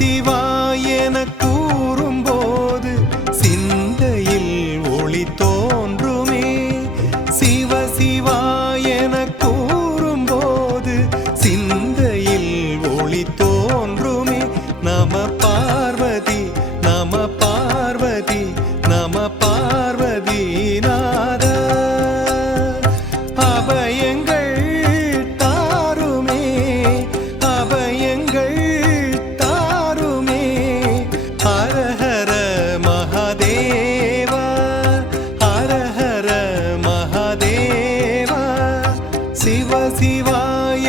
சிவாய் என கூறும்போது சிந்தையில் ஒளி தோன்றுமே. சிவ சிவாய் என கூறும்போது சிந்தையில் ஒளி தோன்றுமே. நம பார்வதி நம பார்வதி நம பார்வதி நாத. அபயங்கள் தாருமே அபயங்கள் தாருமே. ஹரஹர மகாதேவா ஹரஹர மகாதேவா. சிவ சிவா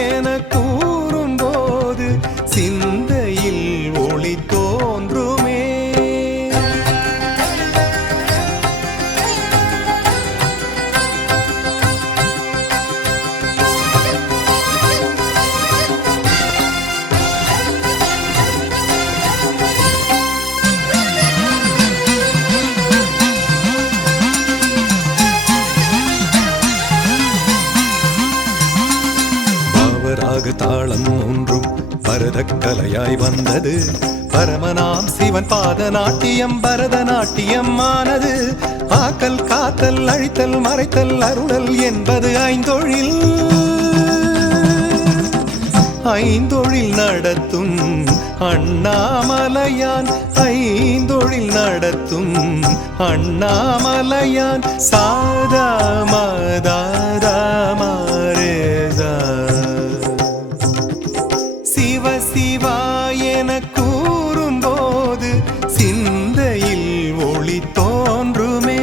என கூறும்போது சிந்தையில் ஒளி தோன்றுமே. பாவராக தாளம் ஒன்றும் பரதக்கலையாய் வந்தது. பரமனாம் சிவன் பாத நாட்டியம் பரதநாட்டியம் ஆனது. ஆக்கல் காத்தல் அழித்தல் மறைத்தல் அருளல் என்பது ஐந்தொழில். ஐந்தொழில் நடத்தும் அண்ணாமலையான் ஐந்தொழில் நடத்தும் அண்ணாமலையான். சாதா மதாதா மாரேதா. சிவ சிவா என கூறும்போது சிந்தையில் ஒளி தோன்றுமே.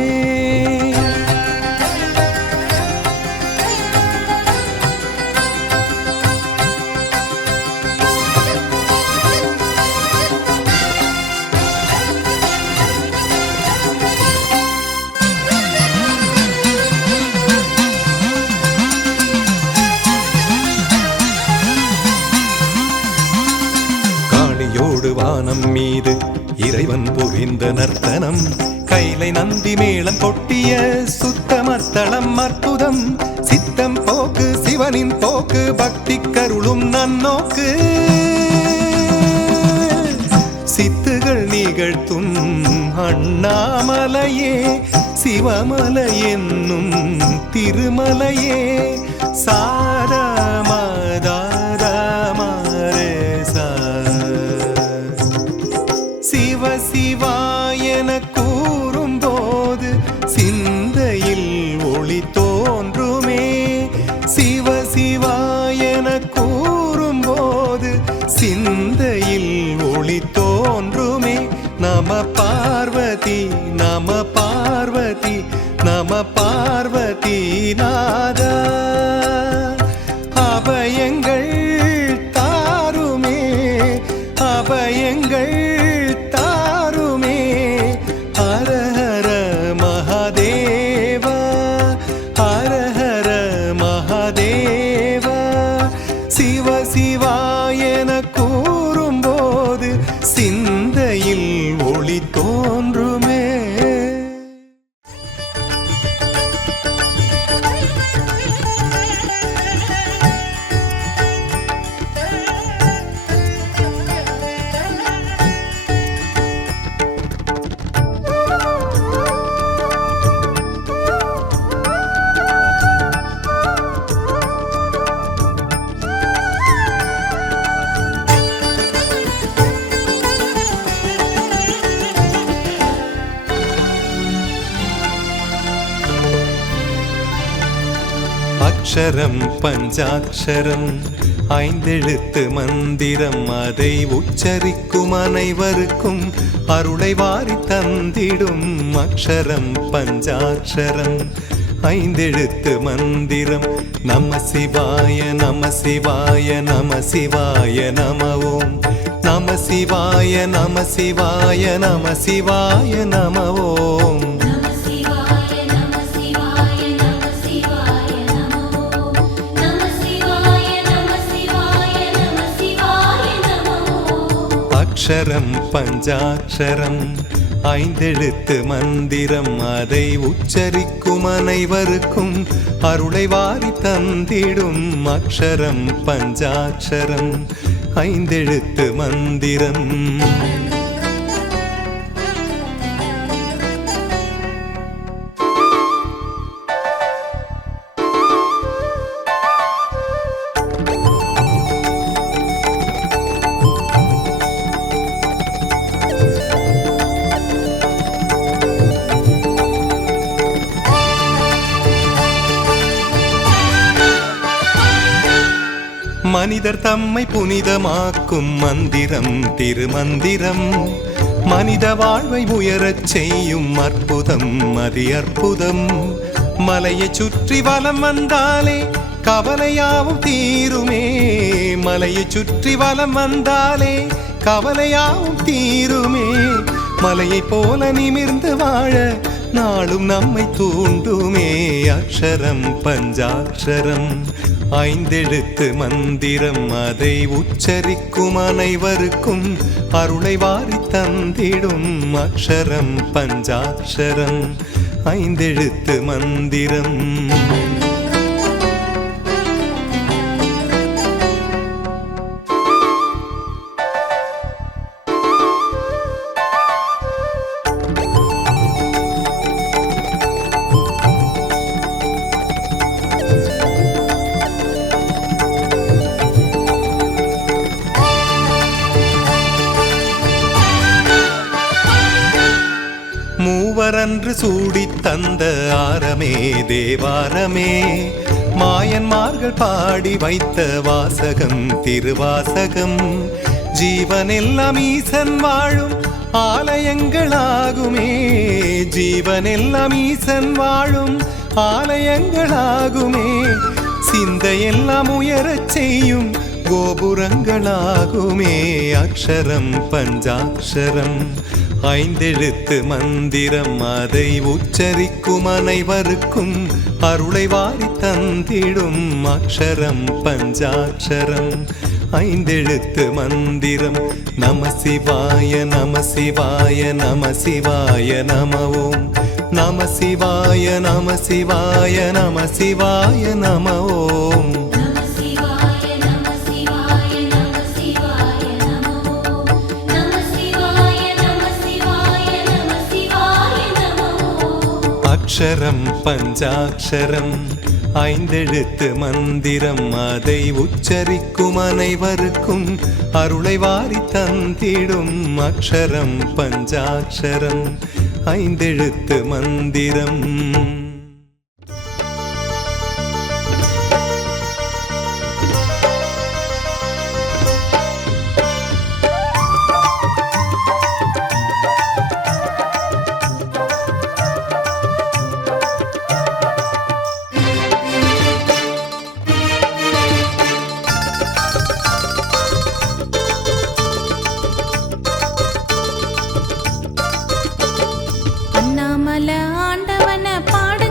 காளியோடு வானம் மீது இறைவன் புரிந்த நர்த்தனம். கைலை நந்தி மேளம் கொட்டிய சுத்தமத்தளம் அற்புதம். சித்தம் போக்கு சிவனின் போக்கு பக்தி கருளும் நன்னோக்கு. சித்துகள் நிகழ்த்தும் அண்ணாமலையே சிவமலை என்னும் திருமலையே. சாரா மதாதா மாரேசா. சிவ சிவா என கூறும்போது சிந்தையில் ஒளி தோன்றுமே. சிவ சிவா என கூறும்போது சிந்தையில் ஒளி தோன்றுமே. நம பார்வதி நம பார்வதி நம பார்வதி நாதா. அபயங்கள் தாருமே அபயங்கள் தாருமே. ஹரஹர மகாதேவா ஹரஹர மகாதேவா. சிவ சிவா என கூறும்போது சிந்தையில் ஒளி தோன்றுமே. அக்ஷரம் பஞ்சாட்சரம் ஐந்தெழுத்து மந்திரம். அதை உச்சரிக்கும் அனைவருக்கும் அருளை வாரி தந்திடும். அக்ஷரம் பஞ்சாட்சரம் ஐந்தெழுத்து மந்திரம். நம சிவாய நம சிவாய நம சிவாய நம ஓம். நம சிவாய நம சிவாய நம சிவாய நம ஓம். அக்ஷரம் பஞ்சாட்சரம் ஐந்தெழுத்து மந்திரம் அதை உச்சரிக்கும் அனைவருக்கும் அருளை வாரி தந்திடும் அக்ஷரம் பஞ்சாட்சரம் ஐந்தெழுத்து மந்திரம். மனிதர் தம்மை புனிதமாக்கும் மந்திரம் திருமந்திரம். மனித வாழ்வை உயரச் செய்யும் அற்புதம் அதி அற்புதம். மலையை சுற்றி வலம் வந்தாலே கவலையாவும் தீருமே. மலையை சுற்றி வலம் வந்தாலே கவலையாவும் தீருமே. மலையை போல நிமிர்ந்து வாழ நாளும் நம்மை தூண்டுமே. அக்ஷரம் பஞ்சாட்சரம் ஐந்தெழுத்து மந்திரம் அதை உச்சரிக்கும் அனைவருக்கும் அருளை வாரி தந்திடும் அக்ஷரம் பஞ்சாட்சரம் ஐந்தெழுத்து மந்திரம். மூவரன்று சூடி தந்த ஆரமே தேவாரமே. மாயன்மார்கள் பாடி வைத்த வாசகம் திருவாசகம். ஜீவனெல்லாம் ஈசன் வாழும் ஆலயங்களாகுமே. ஜீவனெல்லாம் ஈசன் வாழும் ஆலயங்களாகுமே. சிந்தையெல்லாம் உயரச் செய்யும் கோபுரங்களாகுமே. அக்ஷரம் பஞ்சாட்சரம் ஐந்தெழுத்து மந்திரம் அதை உச்சரிக்கும் அனைவருக்கும் அருளை வாரி தந்திடும் அக்ஷரம் பஞ்சாட்சரம் ஐந்தெழுத்து மந்திரம். நம சிவாய நம சிவாய நம சிவாய நம ஓம். நம சிவாய நம சிவாய நம சிவாய நம ஓம். அக்ஷரம் பஞ்சாட்சரம் ஐந்தெழுத்து மந்திரம் அதை உச்சரிக்கும் அனைவருக்கும் அருளை வாரி தந்திடும் அக்ஷரம் பஞ்சாட்சரம் ஐந்தெழுத்து மந்திரம். ஆண்டவன பாடு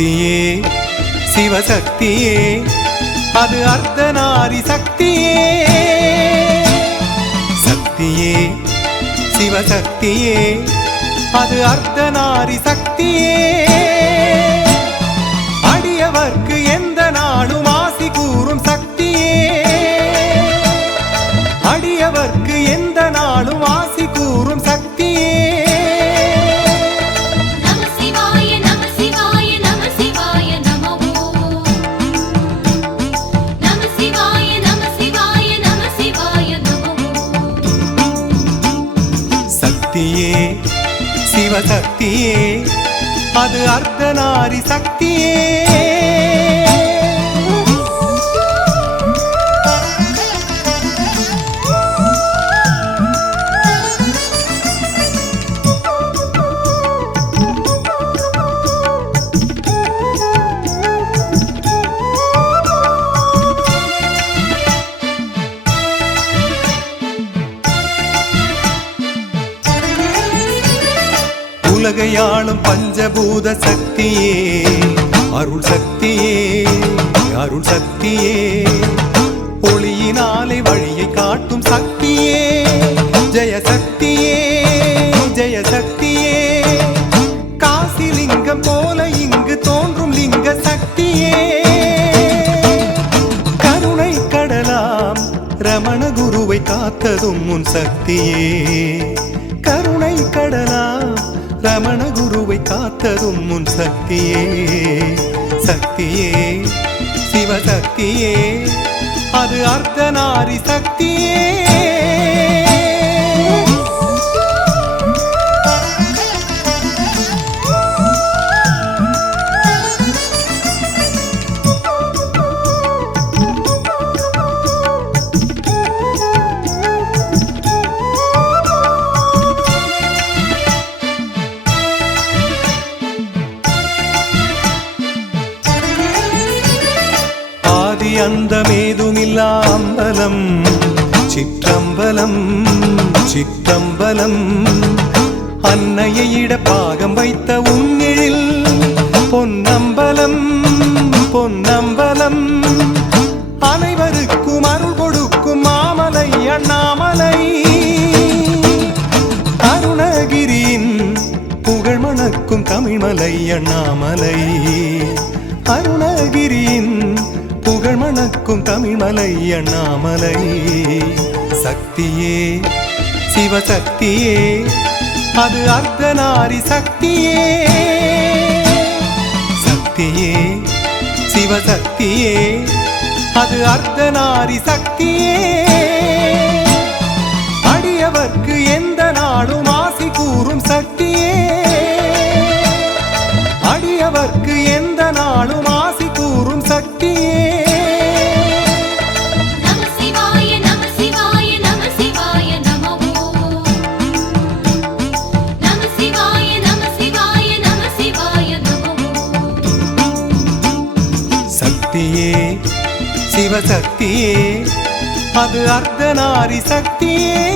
சக்தியே சிவசக்தியே அது அர்த்தநாரி சக்தியே சக்தியே சிவசக்தியே அது அர்த்தநாரி சக்தியே அடியவர்க்கு எந்த நாளும் ஆசி கூறும் சக்தியே அடியவர்க்கு எந்த நாளும் ஆசி கூறும் சக்தியே சக்தியே சிவசக்தியே அது அர்த்தநாரி சக்தியே உலகையாளும் பஞ்சபூத சக்தியே அருள் சக்தியே அருள் சக்தியே ஒளியினாலே வழியை காட்டும் சக்தியே ஜெய சக்தியே ஜெய சக்தியே காசி லிங்கம் போல இங்கு தோன்றும் லிங்க சக்தியே கருணை கடலாம் ரமண குருவை காத்ததும் உன் சக்தியே கருணை கடலாம் ரமண குருவை காத்ததும் உன் சக்தியே சக்தியே சிவசக்தியே அது அர்த்தநாரி சக்தியே அந்தமேதுமில்லா அம்பலம் சிற்றம்பலம் சிற்றம்பலம் அன்னையை இட பாகம் வைத்த உன்னிழில் பொன்னம்பலம் பொன்னம்பலம் அனைவருக்கும் அருள் கொடுக்கும் மாமலை அண்ணாமலை அருணகிரியின் புகழ் மணக்கும் தமிழ்மலை அண்ணாமலை அருணகிரியின் புகழ் மணக்கும் தமிழ்மலை அண்ணாமலை சக்தியே சிவசக்தியே அது அர்த்தநாரி சக்தியே சக்தியே சிவசக்தியே அது அர்த்தநாரி சக்தியே அடியவர்க்கு எந்த நாளும் ஆசி கூறும் சக்தியே அடியவர்க்கு எந்த நாளும் ஆசி கூறும் சக்தியே சக்தியே சிவசக்தியே அது அர்த்தநாரி சக்தியே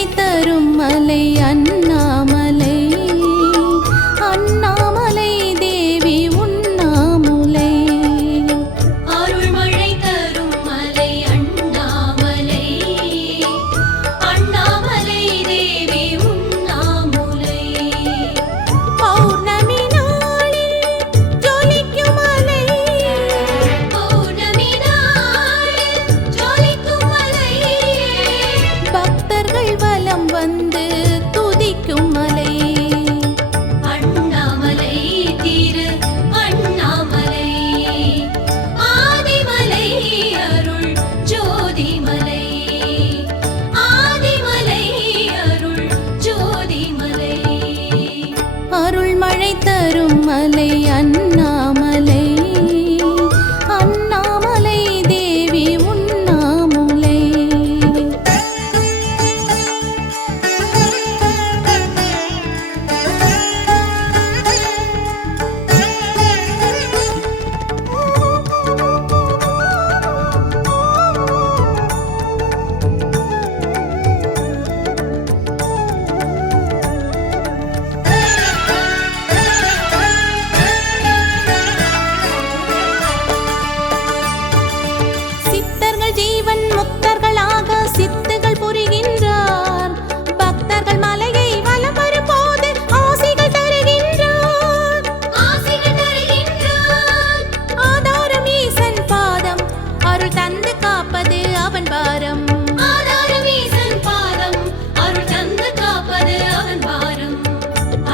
மழை தரும் மலை அண்ணாமலை அண்ணாமலை தேவி உண்ணாமுலை அருள் மழை தரும் மலை அண்ணாமலை அண்ணாமலை தேவி உண்ணாமுலை பௌர்ணமி நாளில் ஜொலிக்கும் மலை பௌர்ணமி நாளில் ஜொலிக்கும் மலை பக்தர்கள் வலம் வந்து துதிக்கும் மலை அண்ணாமலை திரு அண்ணாமலை ஆதிமலை அருள் ஜோதிமலை ஆதிமலை அருள் ஜோதிமலை அருள் மழை தரும் மலை அண்ணாமலை அண்ணாமலை தேவி உண்ணாமுலை சித்தர்கள் ஜீவன் முக்தர்களாக சித்துகள் புரிகின்றார் பக்தர்கள் மலையை வலம் வரும்போது ஆசிகள் தருகின்றார் ஆசிகள் தருகின்றார் ஆதாரம் ஈசன் பாதம் அருள் தந்து காப்பது அவன் பாரம் ஆதாரம் ஈசன் பாதம் அருள் தந்து காப்பது அவன் பாரம்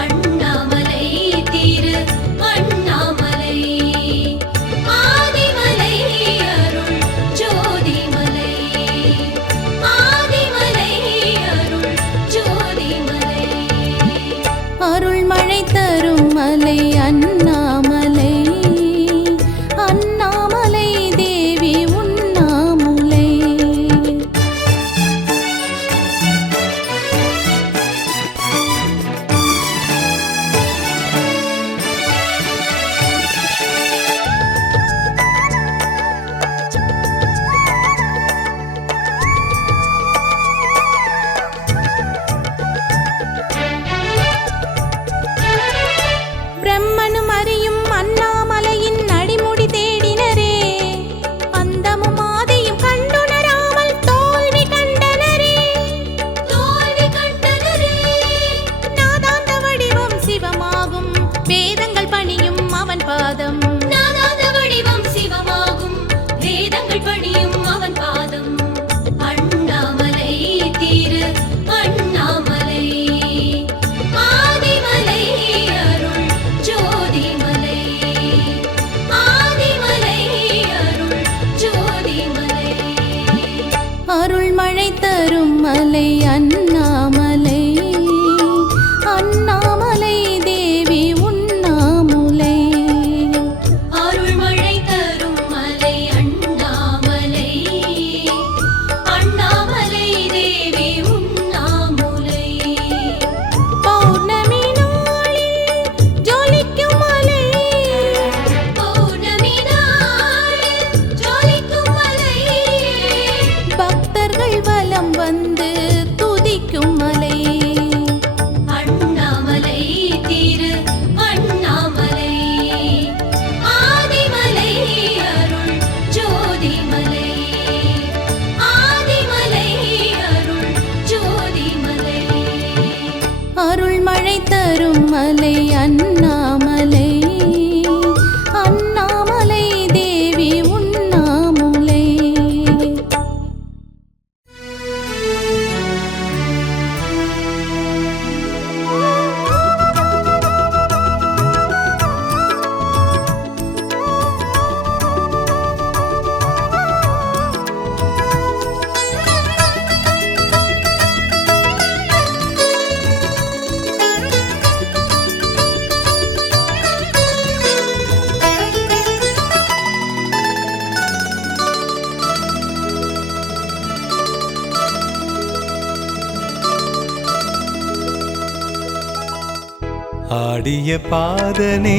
அண்ணாமலை திரு அண்ணாமலை ஆதிமலை அருள் ஜோதிமலை ஆதிமலை அருள் ஜோதிமலை அருள் மழை தரும் மலை அண்ணாமலை அண்ணாமலை தேவி உண்ணாமுலை பிரம்மனும் அறியும் அண்ணாமலையின் அடிமுடி தேடினரே அந்தமும் ஆதியும் கண்டுணராமல் தோல்வி கண்டனரே தோல்வி கண்டனரே நாதாந்த வடிவம் சிவமாகும் வேதங்கள் பணியும் அவன் பாதம் நாதாந்த வடிவம் சிவமாகும் வேதங்கள் பணியும் அவன் பாதம் அண்ணாமலை திரு அண்ணாமலை ஆதிமலை அருள் ஜோதிமலை ஆதிமலை அருள் ஜோதிமலை அருள் மழை தரும் மலை அண்ணாமலை அண்ணாமலை தேவி உண்ணாமுலை அருள் மழை தரும் மலை அண்ணாமலை அண்ணாமலை தேவி உண்ணாமுலை பௌர்ணமி நாளில் ஜொலிக்கும் மலை பௌர்ணமி நாளில் ஜொலிக்கும் மலை பக்தர்கள் வலம் வந்து துதிக்கும் மலை அண்ணாமலை திரு அண்ணாமலை ஆதிமலை அருள் ஜோதிமலை ஆதிமலை அருள் ஜோதிமலை அருள் மழை தரும் மலை அண்ணாமலை அண்ணாமலை தேவி உண்ணாமுலை ஆடிய பாதனே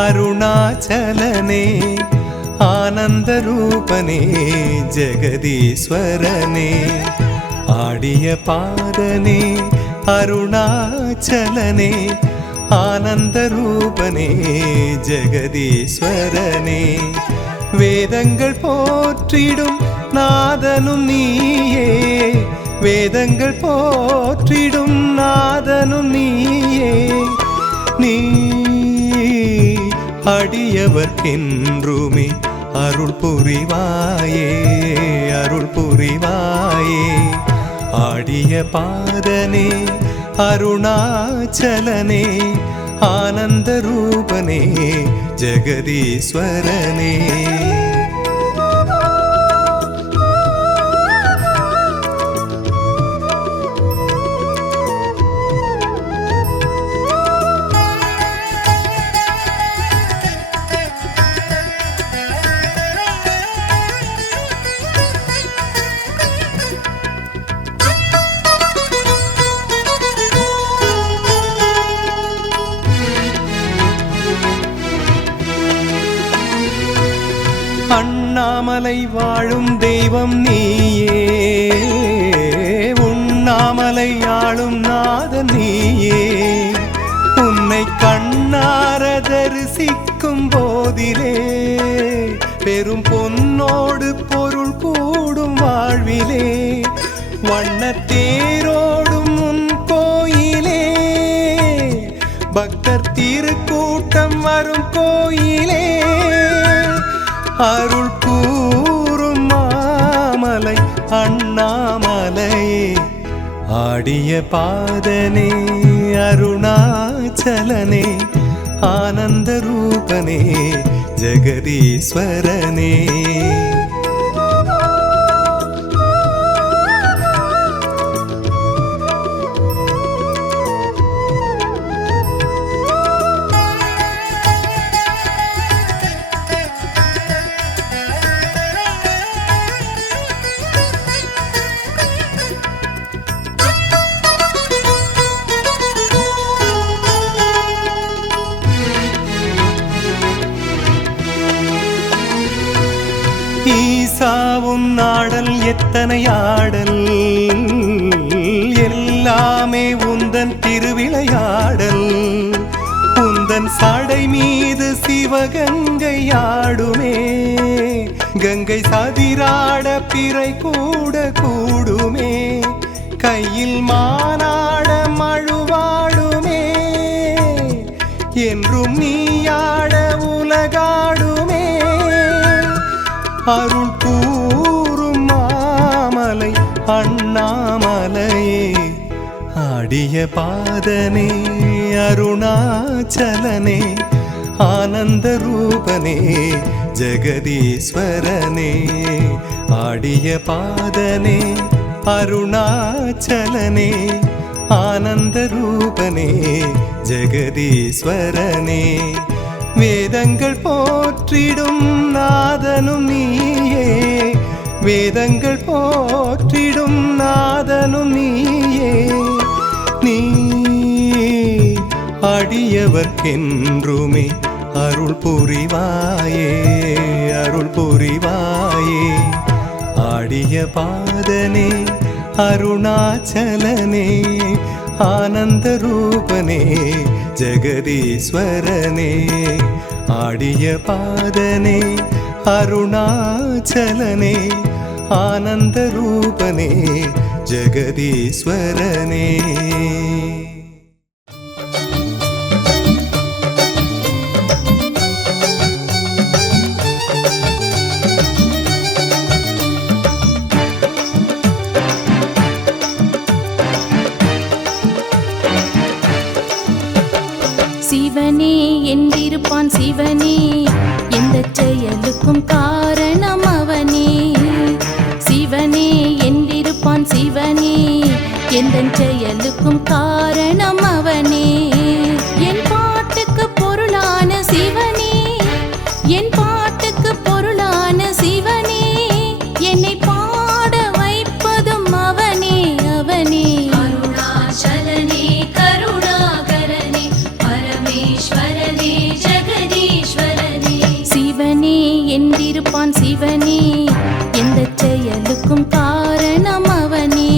அருணாச்சலனே ஆனந்த ரூபனே ஜெகதீஸ்வரனே ஆடிய ஆடிய பாதனே அருணாச்சலனே ஆனந்த ரூபனே ஜெகதீஸ்வரனே வேதங்கள் போற்றிடும் நாதனும் நீயே வேதங்கள் போற்றிடும் நாதனும் நீயே நீ அடியவர்க்கென்றுமே அருள் புரிவாயே அருள் புரிவாயே ஆடிய பாதனே அருணாச்சலனே ஆனந்த ரூபனே ஜெகதீஸ்வரனே அண்ணாமலை வாழும் தெய்வம் நீயே உண்ணாமலை ஆளும் நாதன் நீயே உன்னை கண்ணார தரிசிக்கும் போதிலே பெரும் பொன்னோடு பொருள் கூடும் வாழ்விலே வண்ணத்தேரோடும் உன் கோயிலே பக்தர் திருக்கூட்டம் வரும் கோயிலே அருள் கூறும் மாமலை அண்ணாமலையே ஆடிய பாதனே அருணாச்சலனே ஆனந்த ரூபனே ஜெகதீஸ்வரனே ஈசாவும் நாடல் எத்தனை ஆடல் எல்லாமே உந்தன் திருவிளையாடல் உந்தன் சடை மீது சிவகங்கை ஆடுமே கங்கை சதிராட பிறை கூட கூடுமே கையில் மானாட மழுவாடுமே என்றும் நீயாட உலகாடுமே அருள் கூறும் மாமலை அண்ணாமலையே ஆடிய பாதனே அருணாச்சலனே ஆனந்த ரூபனே ஜெகதீஸ்வரனே ஆடிய பாதனே அருணாச்சலனே ஆனந்த ரூபனே ஜெகதீஸ்வரனே வேதங்கள் போற்றிடும் நாதனும் நீயே வேதங்கள் போற்றிடும் நாதனும் நீயே நீ அடியவர்க்கென்றுமே அருள் புரிவாயே அருள் புரிவாயே ஆடிய பாதனே அருணாச்சலனே ஆனந்த ரூபனே ஜெகதீஸ்வரனே ஆடிய பாதனே அருணாச்சலனே ஆனந்த ரூபனே ஜெகதீஸ்வரனே சிவனே என்றிருப்பான் சிவனே எந்த செயலுக்கும் காரணம் அவனே சிவனே என்றிருப்பான் சிவனே எந்த செயலுக்கும் காரணம் அவனே என் பாட்டுக்கு பொருளான சிவனே என் பாட்டுக்கு பொருளான சிவனே என்னை பாட வைப்பதும் அவனே அவனே அருணாச்சலனே கருணாகரனே பரமேஸ்வரனே ஜெகதீஸ்வரனே சிவனே என்றிருப்பான் சிவனே எந்த செயலுக்கும் காரணம் அவனே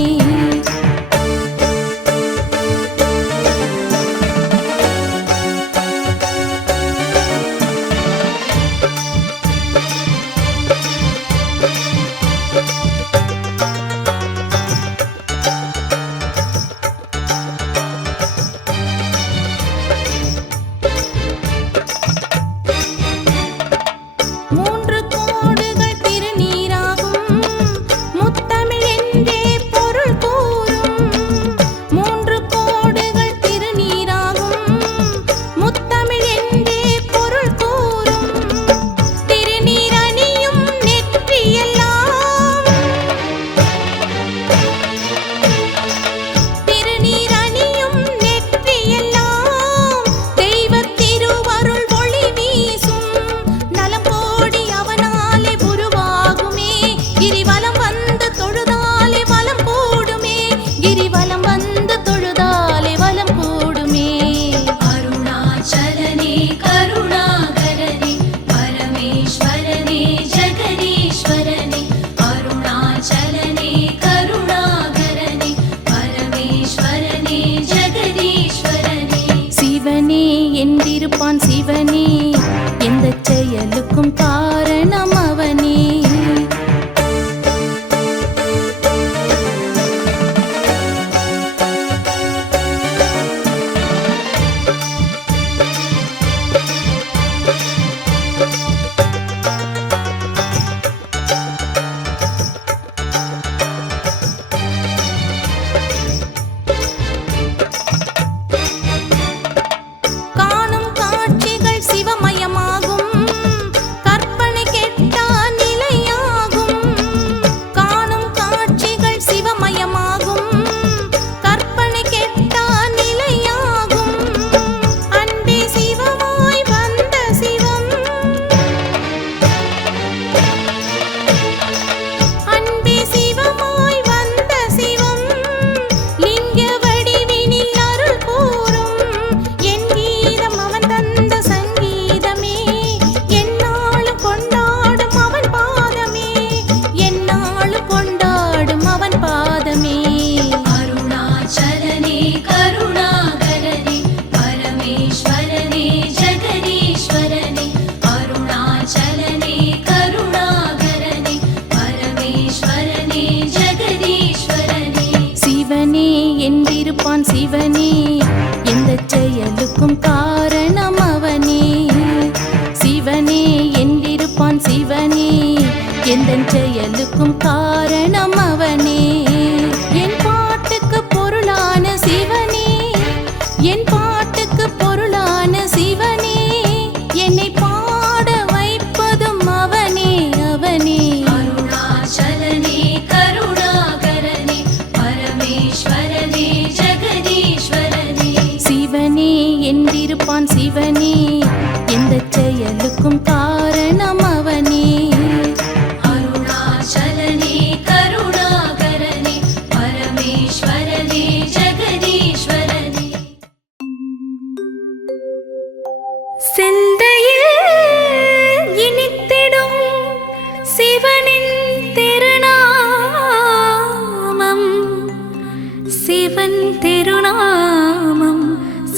சிவன் திருநாமம்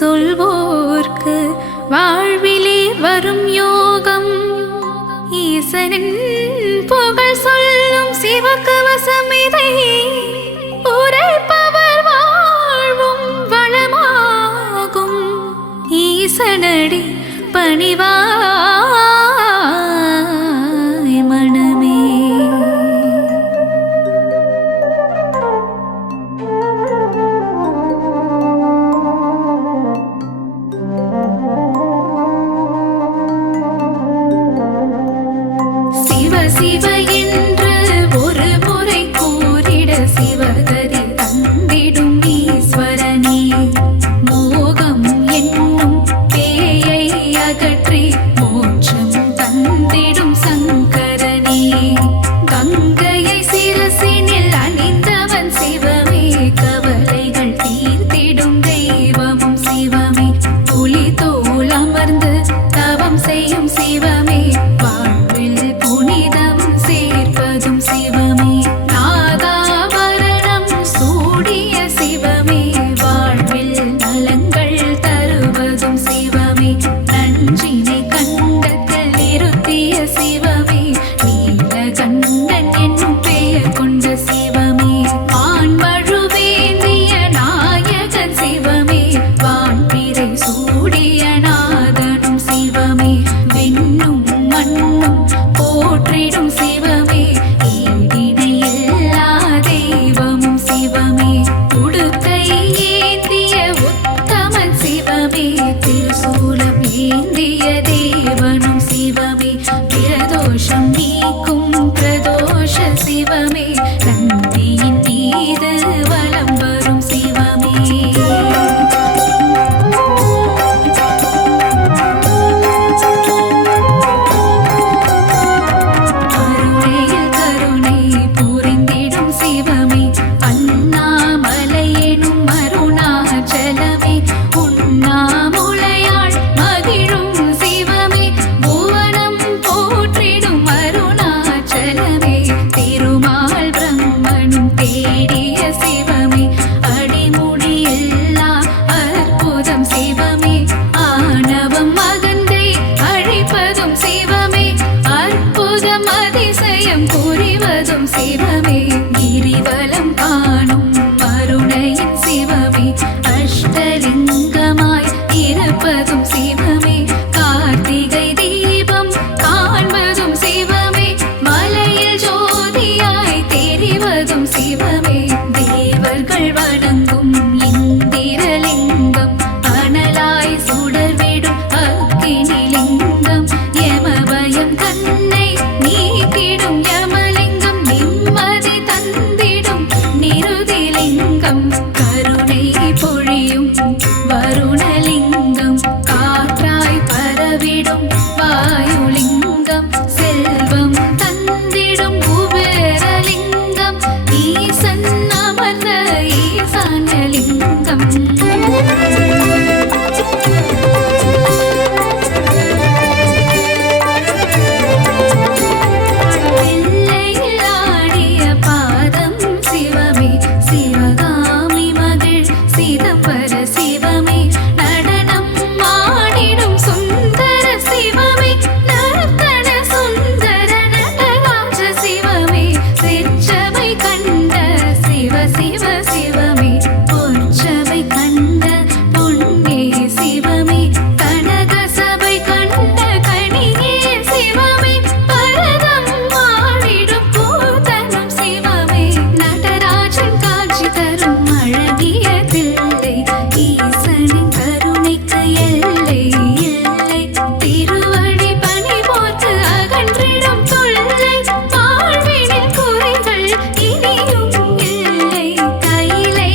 சொல்வோர்க்கு வாழ்விலே வரும் யோகம். ஈசனின் புகழ் சொல்லும் சிவகவசம் இதை உரைப்பவர் வாழ்வும் வளமாகும். ஈசனடி பணிவாய் மனமே. சிவ சிவ என்று ஒரு முறை கூறிட சிவகதி தந்திடும் ஈஸ்வரனே. மோகம் என்னும் பேயை அகற்றி மோட்சம் தந்திடும் சங்கரனே. கங்கையை சிரசினில் அணிந்தவன் சிவமே. கவலைகள் தீர்த்திடும் தெய்வமும் சிவமே. புலி தோல் அமர்ந்து தவம் செய்யும் சிவமே. வாழ்வில் புனிதம் சேர்ப்பதும் சிவமே. நாகாபரணம் சூடிய சிவமே. வாழ்வில் நலங்கள் தருவதும் சிவமே. நஞ்சினை கண்டத்தில் நிறுத்திய சிவமே. நீலகண்டன் என்னும் பெயர் கொண்ட சிவமே. ஆண்மழுவேந்திய நாயகன் சிவமே. வான்பிறை சூடிய நாதனும் சிவமே. விண்ணும் மண்ணும் போற்றிடும் சிவமே. ஈடினை எல்லா தெய்வமும் சிவமே. உடுக்கை ஏந்திய உத்தமன் சிவமே. திருசூலம் ஏந்திய தேவனும் சிவமே. பிரதோஷம் நீக்கும் பிரதோஷ சிவமே. நந்தியின் மீது வலம் வரும் சிவமே. கருணையில் கருணை புரிந்திடும் சிவமே. அண்ணாமலையெனும் அருணாச்சலமே. உண்ணாமுலையாள் மகிழும் சிவமே. புவனம் போற்றிடும் அருணாச்சலமே. திருமால் பிரம்மனும் தேடிய சிவமே. அடிமுடி எல்லா அற்புதம் சிவமே. ஆணவம் அகந்தை அழிப்பதும் சிவமே. அற்புதம் அதிசயம் புரிவதும் சிவமே. கிரிவலம் காணும் அருணையின் சிவமே. அஷ்டலிங்கமாய் இருப்பதும் சிவமே. கார்த்திகை தீபம் காண்பதும் சிவமே. மலையில் ஜோதியாய் தெரிவதும் சிவமே. தேவர்கள் வணங்கும் இந்திரலிங்கம். அனலாய் சுடர்விடும் அக்கினிலிங்கம். யமபயம் தன்னை நீக்கிடும் யமலிங்கம். நிம்மதி தந்திடும் நிருதிலிங்கம். கருணை பொழியும் வருணலிங்கம். காற்றாய் பரவிடும் வாயுலிங்கம். செல்வம் தந்திடும் குபேரலிங்கம். ஈசன் அமர்ந்த ஈசான்யலிங்கம். பிள்ளையில் ஆடிய பாதம் சிவமே. சிவகாமி மகிழ் சிதம்பர சிவமே. நடனம் ஆடிடும் சுந்தர சிவமே. நர்த்தன சுந்தர நடராஜ சிவமே. சிற்றவை கண்ட சிவ சிவ சிவமே. பொற்சபை கண்ட பொன்னே சிவமே. கனக சபை கண்ட கனியே சிவமே. பரதம் ஆடிடும் பூதனும் சிவமே. நடராஜன் காட்சி தரும் அழகிய தில்லை. ஈசனின் கருணைக்கு எல்லை இல்லை. திருவடி பணிபோர்த்து அகன்றிடும் தொல்லை. வாழ்வினில் குறைகள் இனியும் இல்லை. கைலை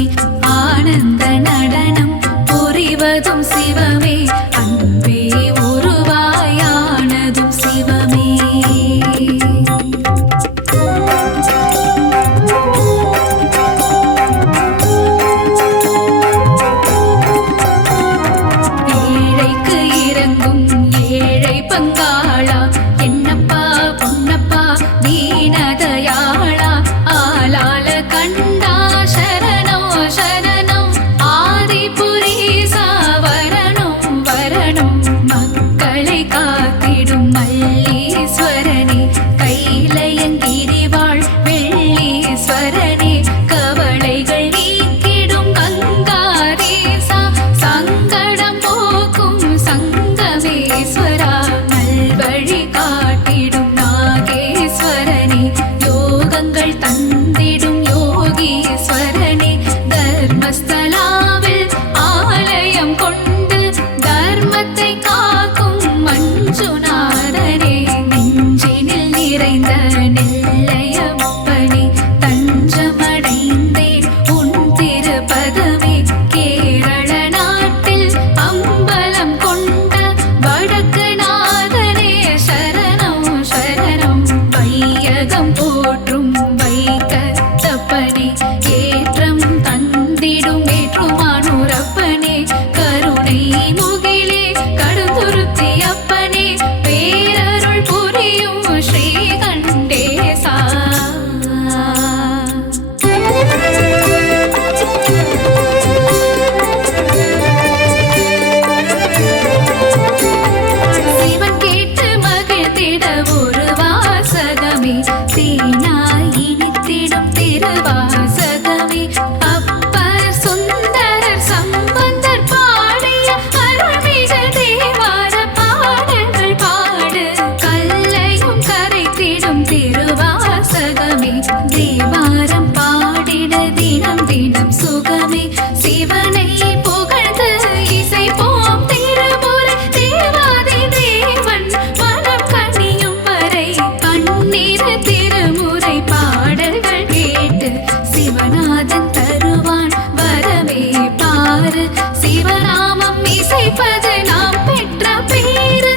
சிவமே ஆனந்த நடனம் புரிவதும் சிவமே அன்பே உருவாயானதும் சிவமே ஏழைக்கு இறங்கும் ஏழை பங்காளா என்னப்பா பொன்னப்பா தீனதயாளா ஆளால கண்டா சரணோ சரணம் ஆதிபுரீசா வரணும் வரணும் மக்களை காத்திடும் மல்லீஸ்வரனே கைலயங்கிரிவாழ் வெள்ளீஸ்வரனே கவலைகள் நீக்கிடும் கங்காதேசா சங்கடம் போக்கும் சங்கமேஸ்வரா நல்வழி காட்டிடும் நாகேஸ்வரனே யோகங்கள் தந்திடும் யோகீஸ்வரனே தர்மஸ்தலாவில் ஆலயம் கொண்டு தர்மத்தை காக்கும் மஞ்சுநாதனே நெஞ்சினில் நிறைந்த நெல்லையப்பனே தஞ்சமடைந்தேன் உன் திருப்பதமே கேரள நாட்டில் அம்பலம் கொண்ட வடக்கு நாதனே சரணம் சரணம் வையகம் போற்றும் வைக்கத்தப்பனே ஏற்றம் தந்திடும் ஏற்றுமானூரப்பனே கருணை முகிலே கடுதுருத்தி அப்பனே பேரருள் புரியும் ஸ்ரீகண்டேசா சிவன் கேட்டு மகிழ்ந்திட ஒரு வாசகமே தீனாய் இனித்திடும் திருவாசகமே அப்பர் சுந்தரர் சம்பந்தர் பாடிய அருள்மிகு தேவார பாடல்கள் பாடு கல்லையும் கரைத்திடும் திருவாசகமே தேவாரம் பாடிட தினம் தினம் சுகமே சிவனை புகழ்ந்து இசைப்போம் திருமுறை தேவாதி தேவன் மனம் கனியும் வரை பன்னிரு திருமுறை பாடல்கள் கேட்டு சிவநாதன் தருவான் வரமே பாரு சிவநாமம் இசைப்பது நாம் பெற்ற பேரு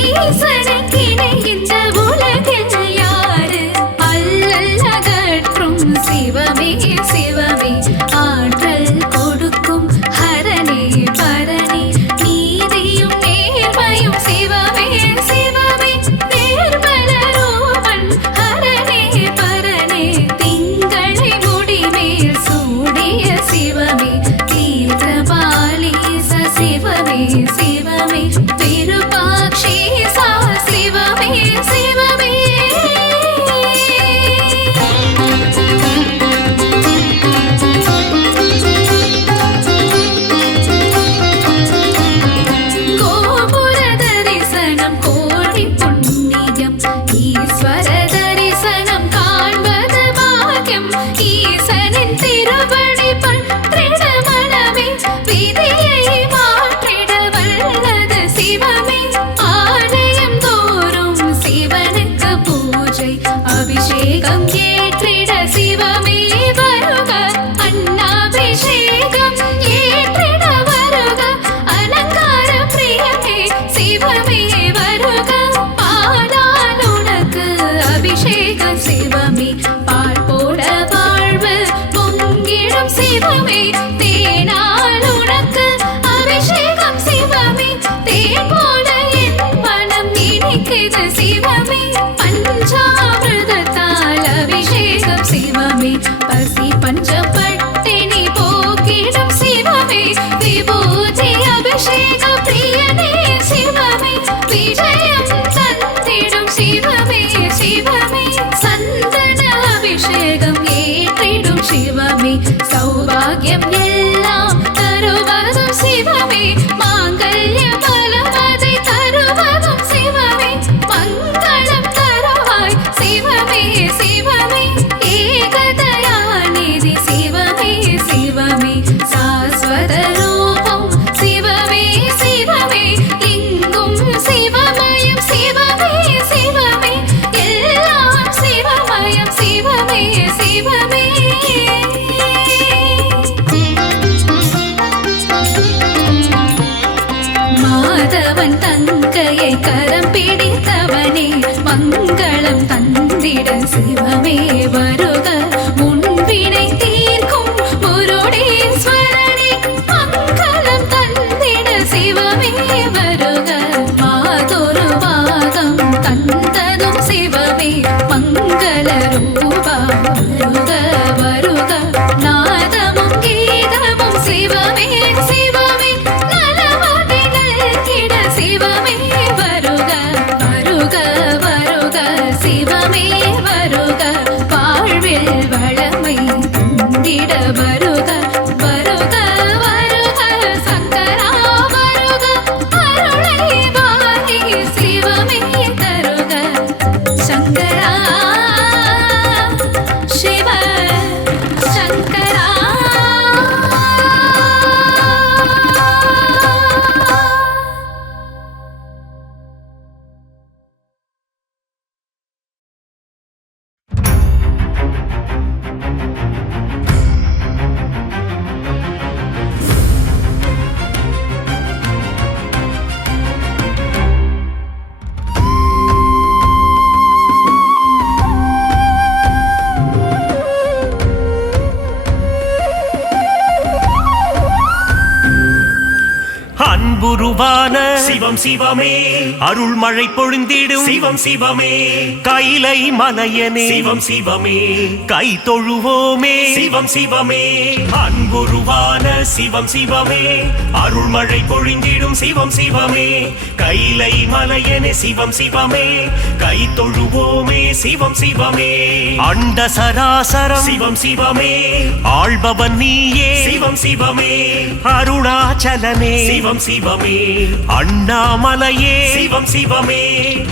ஈசனுக்கு இணை இந்த உலகில் யாரு அல்லல் அகற்றும் சிவமே சிவமே ஆற்றல் கொடுக்கும் ஹரனே பரணி நீதியும் நேர்மையும் சிவமே சிவமே நேர்மலரோவன் ஹரனே பரணே திங்களை முடிமேல் சூடிய சிவமே தீர்த்தபாலீச சிவமே சிவமே விருபாக்ஷீசா சிவமே சிவமே கோபுர தரிசனம் கோடி புண்ணியம் ஈஸ்வர தரிசனம் காண்பது பாக்கியம் ஈசனின் திருவடி பற்றிட மனமே விதியை மாற்றிட வல்ல சிவமே சிவமே நலமதை நல்கிட சிவமே வருக வருக வருக சிவமே வருக வாழ்வில் வளமை தந்திட வருக வருக வருக சங்கரா வருக அருளை வாரி சிவமே தருக சங்கரா சிவ சங்கரா அன்புருவான சிவம் சிவமே அருள்மழை பொழிந்திடும் சிவம் சிவமே கைலை மலையனே சிவம் சிவமே கை தொழுவோமே சிவம் சிவமே அன்புருவான சிவம் சிவமே அருள்மழை பொழிந்திடும் சிவம் சிவமே கைலை மலையனே சிவம் சிவமே கை தொழுவோமே சிவம் சிவமே அண்ட சராசரம் சிவம் சிவமே ஆள்பவன் நீயே சிவம் சிவமே அருணாச்சலனே சிவம் சிவமே அண்ணாமலையே சிவம் சிவமே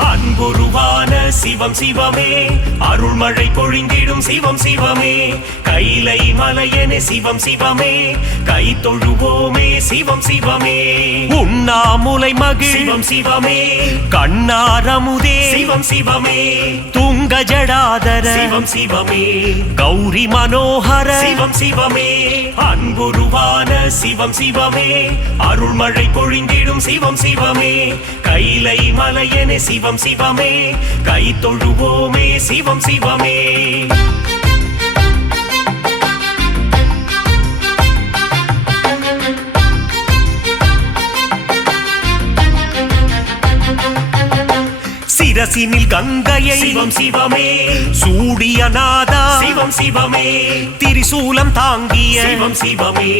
அன்புருவான சிவம் சிவமே அருள்மழை பொழிந்திடும் சிவம் சிவமே கைலை மலையனே சிவம் சிவமே கை தொழுவோமே சிவம் சிவமே உண்ணாமுலை மகிழ் சிவம் சிவமே கண்ணாரமுதே சிவம் சிவமே துங்க ஜடாதர சிவம் சிவமே கௌரி மனோகர சிவம் சிவமே அன்புருவான சிவம் சிவமே அருள்மழை பொழிந்திடும் சிவம் சிவமே கைலை மலையனே சிவம் சிவமே கை தொழுவோமே சிவம் சிவமே சிரசினில் கங்கையை சிவம் சிவமே சூடிய நாதா சிவம் சிவமே திரிசூலம் தாங்கிய சிவம் சிவமே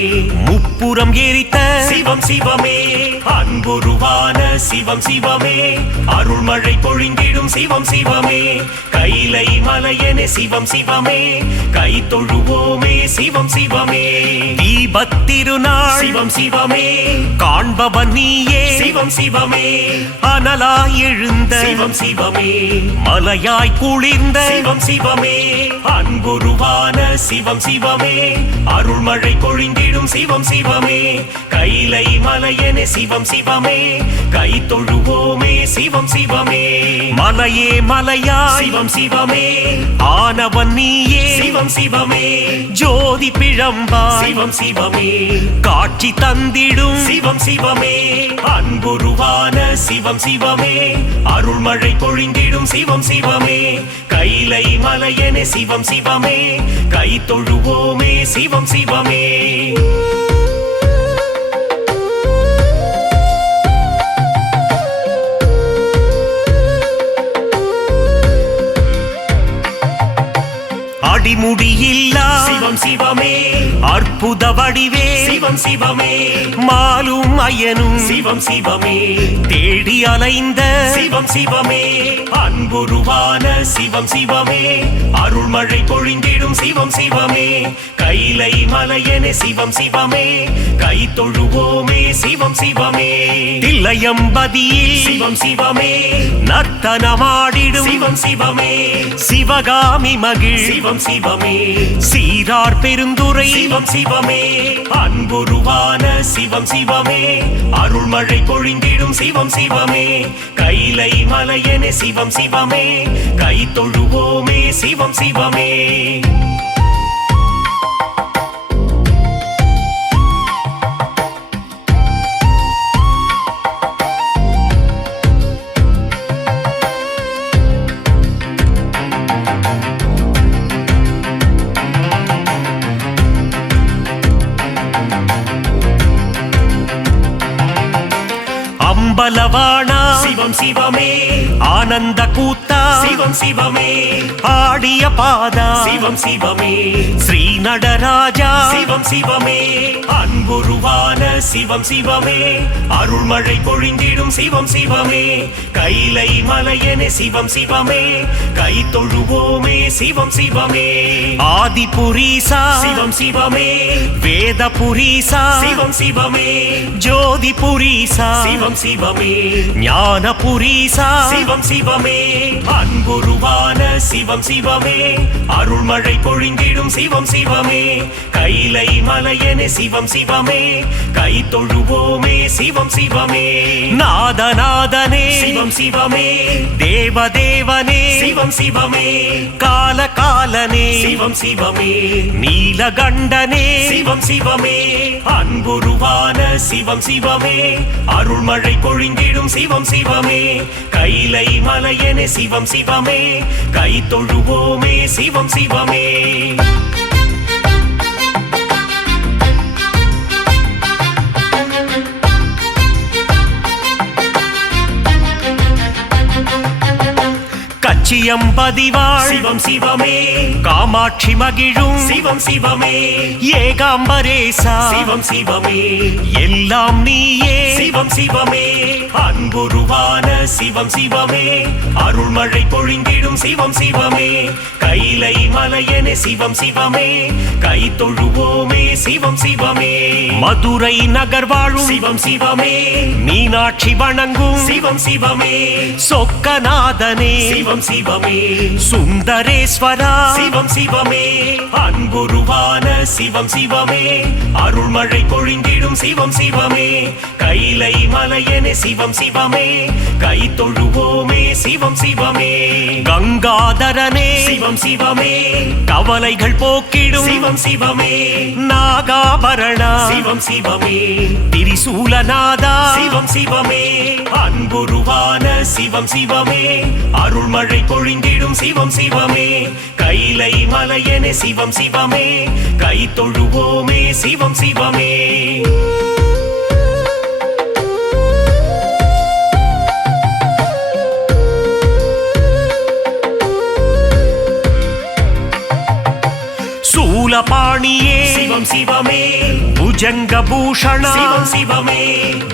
முப்புறம் எரித்த சிவம் சிவமே அன்புருவான சிவம் சிவமே அருள்மழை பொழிந்திடும் சிவம் சிவமே கைலை மலையனே சிவம் சிவமே கை தொழுவோமே சிவம் சிவமே தீபத்திருநாள் சிவம் சிவமே காண்பவன் நீயே சிவம் சிவமே அனலாய் எழுந்த சிவம் சிவமே மலையாய் குளிர்ந்த சிவம் சிவமே அன்புருவான சிவம் சிவமே அருள்மழை பொழிந்திடும் சிவம் சிவமே கைலை மலையனே சிவம் சிவமே கை தொழுவோமே சிவம் சிவமே மலையே மலையா சிவம் சிவமே ஆனவன் நீயே சிவம் சிவமே ஜோதி பிழம்பா சிவம் சிவமே காட்சி தந்திடும் சிவம் சிவமே அன்புருவான சிவம் சிவமே அருள்மழை பொழிந்திடும் சிவம் சிவமே கைலை மலையனே சிவம் சிவமே கை தொழுவோமே சிவம் சிவமே அடிமுடியில்லா சிவம் சிவமே அற்புத வடிவே சிவம் சிவமே மாலும் அயனும் சிவம் சிவமே தேடி அலைந்த சிவம் சிவமே அன்புருவான சிவம் சிவமே அருள்மழை பொழிந்திடும் சிவம் சிவமே கைலை மலையனே சிவம் சிவமே கை தொழுவோமே சிவம் சிவமே தில்லையம்பதியில் சிவம் சிவமே நர்த்தனமாடிடும் சிவம் சிவமே சிவகாமி மகிழ் சிவம் சிவமே சீரார் பெருந்துரை சிவம் சிவமே அன்புருவான சிவம் சிவமே அருள்மழை பொழிந்திடும் சிவம் சிவமே கைலை மலையனே சிவம் சிவமே கை தொழுவோமே சிவம் சிவமே அம்பலவாணா சிவம் சிவமே ஆனந்த கூத்தா சிவம் சிவமே ஆடிய பாதா சிவம் சிவமே ஸ்ரீ நடராஜா சிவம் சிவமே அன்புருவான சிவம் சிவமே அருள்மழை பொழிந்திடும் சிவம் சிவமே கைலை மலையனே சிவம் சிவமே கை தொழுவோமே சிவம் சிவமே ஆதிபுரீசா சிவம் சிவமே வேதபுரீசா சிவம் சிவமே ஜோதிபுரீசா சிவம் சிவமே ஞானபுரீசா சிவம் சிவமே அன்புருவான சிவம் சிவமே அருள்மழை பொழிந்திடும் சிவம் சிவமே கைலை மலையனே சிவம் சிவமே கை தொழுவோமே சிவம் சிவமே நாதநாதனே சிவம் சிவமே தேவதேவனே சிவம் சிவமே கால காலனே சிவம் சிவமே நீலகண்டனே சிவம் சிவமே அன்புருவான சிவம் சிவமே அருள்மழை பொழிந்திடும் சிவம் சிவமே கைலை மலையனே சிவம் சிவமே கை தொழுவோமே சிவம் சிவமே கச்சியம்பதிவாள் சிவம் சிவமே காமாட்சி மகிழும் சிவம் சிவமே ஏகாம்பரேசா சிவம் சிவமே எல்லாம் நீயே சிவம் சிவமே அன்புருவான சிவம் சிவமே அருள்மழை பொழிந்திடும் சிவம் சிவமே கைலை மலையனே சிவம் சிவமே கை தொழுவோமே சிவம் சிவமே மதுரை நகர் வாழும் சிவம் சிவமே மீனாட்சி வணங்கும் சிவம் சிவமே சொக்கநாதனே சிவம் சிவமே சுந்தரேஸ்வரா சிவம் சிவமே அன்புருவான சிவம் சிவமே அருள்மழை பொழிந்திடும் சிவம் சிவமே கைலை மலையனே சிவம் சிவமே கை தொழுவோமே சிவம் சிவமே கங்காதரனே சிவம் சிவமே கவலைகள் போக்கிடும் சிவம் சிவமே நாகாபரணா சிவம் சிவமே திரிசூலநாதா சிவம் சிவமே அன்புருவான சிவம் சிவமே அருள்மழை பொழிந்திடும் சிவம் சிவமே கைலை மலையனே சிவம் சிவமே கை தொழுவோமே சிவம் சிவமே சூலபாணியே சிவம் சிவமே புஜங்க பூஷணா சிவம் சிவமே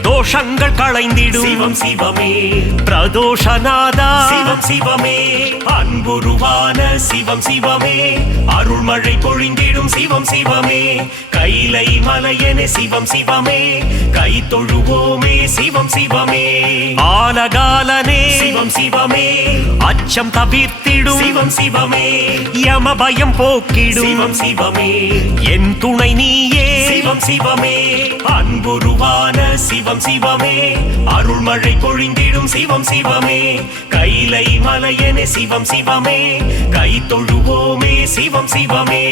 தோஷங்கள் களைந்திடும் சிவம் சிவமே பிரதோஷநாதா சிவம் சிவமே அன்புருவான சிவம் சிவமே அருள்மழை பொழிந்திடும் சிவம் சிவமே கைலை மலையனே சிவம் சிவமே கை தொழுவோமே சிவம் சிவமே ஆலகாலனே சிவம் சிவமே அச்சம் தவிர்த்திடும் சிவம் சிவமே யம பயம் போக்கிடும் சிவம் சிவமே என் துணை நீயே சிவம் சிவமே அன்புருவான சிவம் சிவமே அருள்மழை பொழிந்திடும் சிவம் சிவமே கைலை மலையனே சிவம் சிவமே கை தொழுவோமே சிவம் சிவமே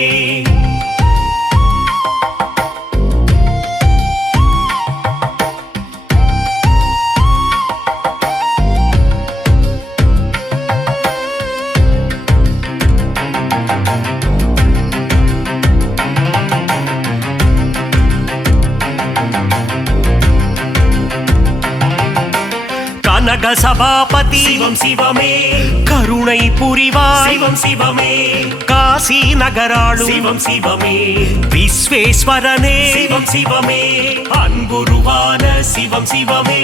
கனக சபாபதி சிவம் சிவமே கருணை புரிவாய் சிவம் சிவமே காசி நகராளும் சிவம் சிவமே விஸ்வேஸ்வரனே சிவம் சிவமே அன்புருவான சிவம் சிவமே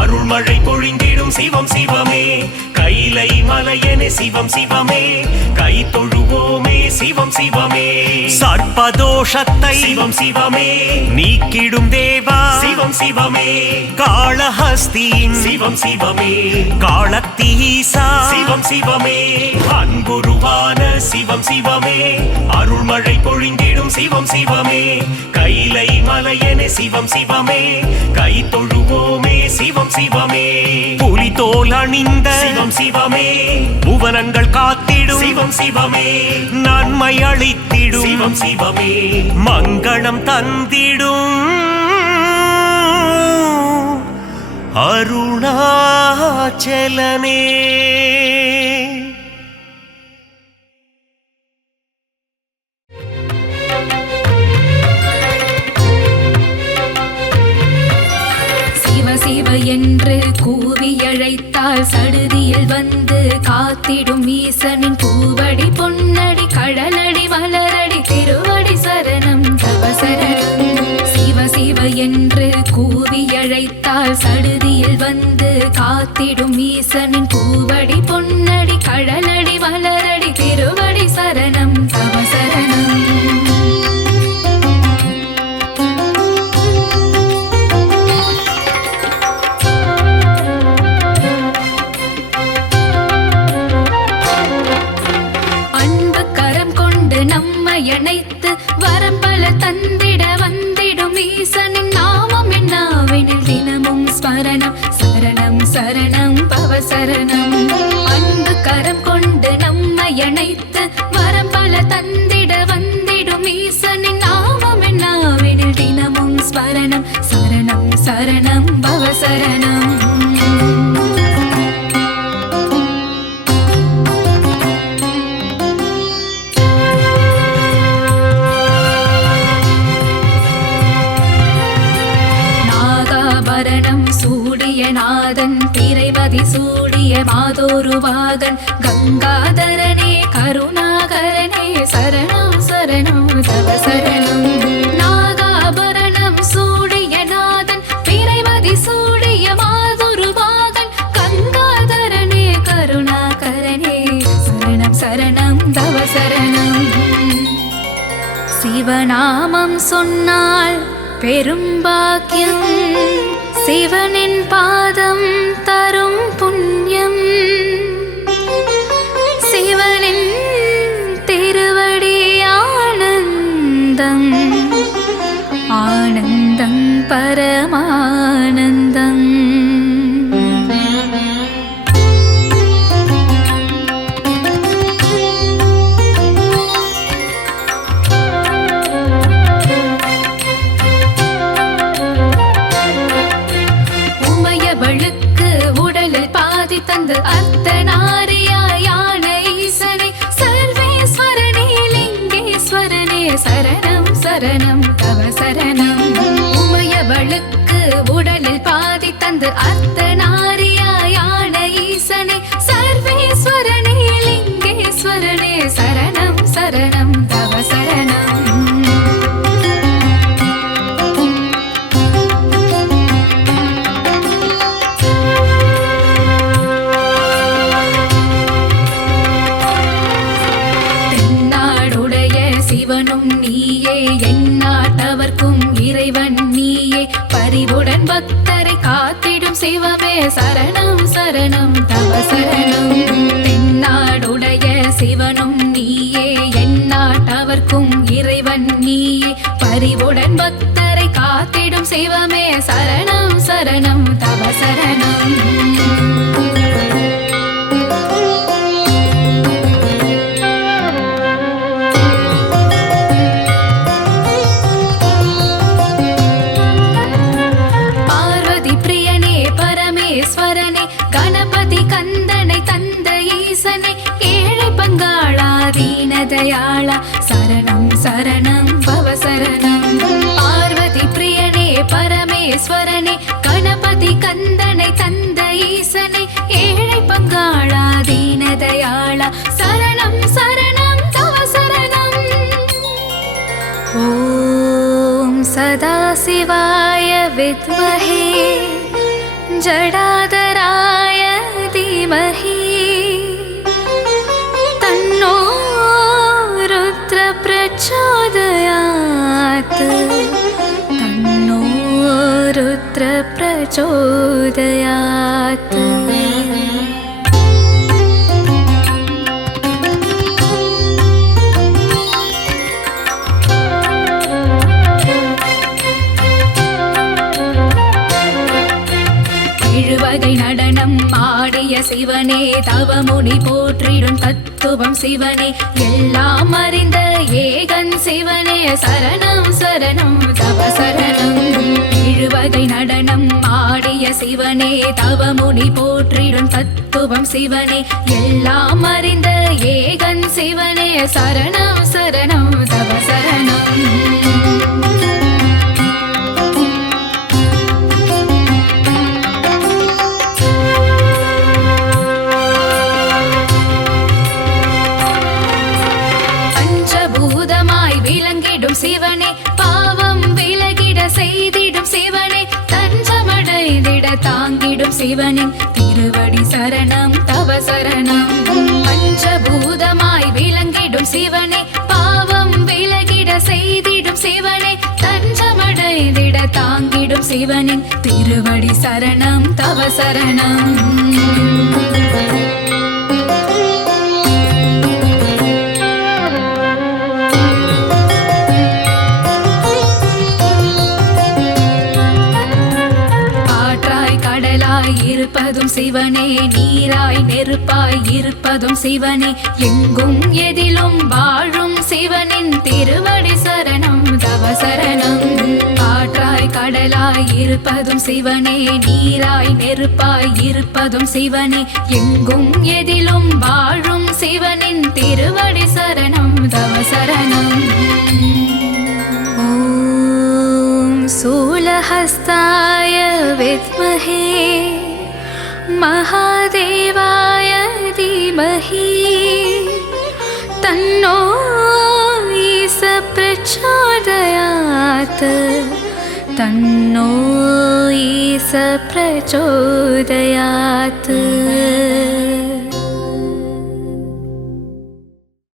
அருள்மழை பொழிந்திடும் சிவம் சிவமே கைலை மலையனே சிவம் சிவமே கை தொழுவோமே சிவம் சிவமே சர்ப்பதோஷத்தை சிவம் சிவமே நீக்கிடும் தேவா சிவம் சிவமே காளஹஸ்தியின் சிவம் சிவமே காளத்தீசா சிவம் சிவமே அன்புருவான சிவம் சிவமே அருள்மழை பொழிந்திடும் சிவம் சிவமே கைலை மலையனே சிவம் சிவமே கை தொழுவோமே சிவம் சிவமே புலிதோல் அணிந்த சிவம் சிவமே புவனங்கள் காத்திடும் சிவம் சிவமே நன்மை அளித்திடும் சிவம் சிவமே மங்களம் தந்திடும் அருணாச்சலனே சிவ சிவ என்ற அழைத்தால் சடுதியில் வந்து காத்திடும் ஈசனின் பூவடி பொன்னடி கடலடி மலரடி திருவடி சரணம் தவ சரணம். சிவ சிவ என்று கூவி அழைத்தால் சடுதியில் வந்து காத்திடும் ஈசனின் பூவடி பொன்னடி கடலடி மலரடி திருவடி சரணம் தவ சரணம். அணைத்து வரம் பல தந்திட வந்திடும் ஈசனின் நாமம் என்னாவினில் தினமும் ஸ்மரணம் சரணம் சரணம் பவ சரணம். அன்பு கரம் கொண்டு நம்மை அணைத்து வரம் பல தந்திட வந்திடும் ஈசனின் நாமம் என்னாவினில் தினமும் ஸ்மரணம் சரணம் சரணம் பவ சரணம். நாதன் திரைமதி சூடிய மாதோருவாகன் கங்காதரனே கருணாகரனே சரணம் சரணம் தவ சரணம். நாகாபரணம் சூடிய நாதன் திரைமதி சூடிய மாதோருவாகன் கங்காதரனே கருணாகரனே சரணம் சரணம் தவ சரணம். சிவநாமம் சொன்னால் பெரும் பாக்கியம் சிவனின் பாதம் தரும் புண்ணியம் சிவனின் திருவடி ஆனந்தம் ஆனந்தம் பரமானந்தம். தந்து அர்த்தநாரியான ஈசனே சர்வேஸ்வரனே லிங்கேஸ்வரனே சரணம் சரணம் தவ சரணம். உமையவளுக்கு உடலில் பாதி தந்து அர்த்தநாரியான ஈசனே சர்வேஸ்வரனே லிங்கேஸ்வரனே சரணம் சரணம் தவ சரணம். சிவனும் நீயே எந்நாட்டவர்க்கும் இறைவன் நீயே பரிவுடன் பக்தரை காத்திடும் சிவமே சரணம் சரணம் தவ சரணம். தென்னாடுடைய சிவனும் நீயே எந்நாட்டவர்க்கும் இறைவன் நீயே பரிவுடன் பக்தரை காத்திடும் சிவமே சரணம் சரணம் தவ சரணம். ஈஸ்வரனே கணபதி கந்தனை தந்த ஈசனை ஏழை பங்காளா தீனதயாளா சரணம் சரணம் பவ சரணம். பார்வதி பிரியனே பரமேஸ்வரனே கணபதி கந்தனை தந்த ஈசனை ஏழை பங்காளா தீனதயாளா சரணம் சரணம் தவ சரணம். ஓம் சதாசிவாய வித்மஹே जडाधराय धीमहि तन्नो रुद्र प्रचोदयात् तन्नो रुद्र प्रचोदयात्. எழுவகை நடனம் ஆடிய சிவனே தவமுனி போற்றிடும் தத்துவம் சிவனே எல்லாம் அறிந்த ஏகன் சிவனே சரணம் சரணம் தவ சரணம். எழுவகை நடனம் ஆடிய சிவனே தவமுனி போற்றிடும் தத்துவம் சிவனே எல்லாம் அறிந்த ஏகன் சிவனே சரணம் சரணம் தவ சரணம். தாங்கிடும் சிவனின் திருவடி சரணம் தவ சரணம். பஞ்சபூதமாய் விளங்கிடும் சிவனே, பாவம் விலகிட செய்திடும் சிவனே, தஞ்சமடைந்திட தாங்கிடும் சிவனின் திருவடி சரணம் தவ சரணம். இருப்பதும் சிவனே, நீராய் நெருப்பாய் இருப்பதும் சிவனே, எங்கும் எதிலும் வாழும் சிவனின் திருவடி சரணம் தவ சரணம். காற்றாய் கடலாய் இருப்பதும் சிவனே, நீராய் நெருப்பாய் இருப்பதும் சிவனே, எங்கும் எதிலும் வாழும் சிவனின் திருவடி சரணம் தவ சரணம். ஓம் சூலஹஸ்தாய வித்மஹே महादेवाय धीमहि तन्नो ईश प्रचोदयात् तन्नो ईश प्रचोदयात्.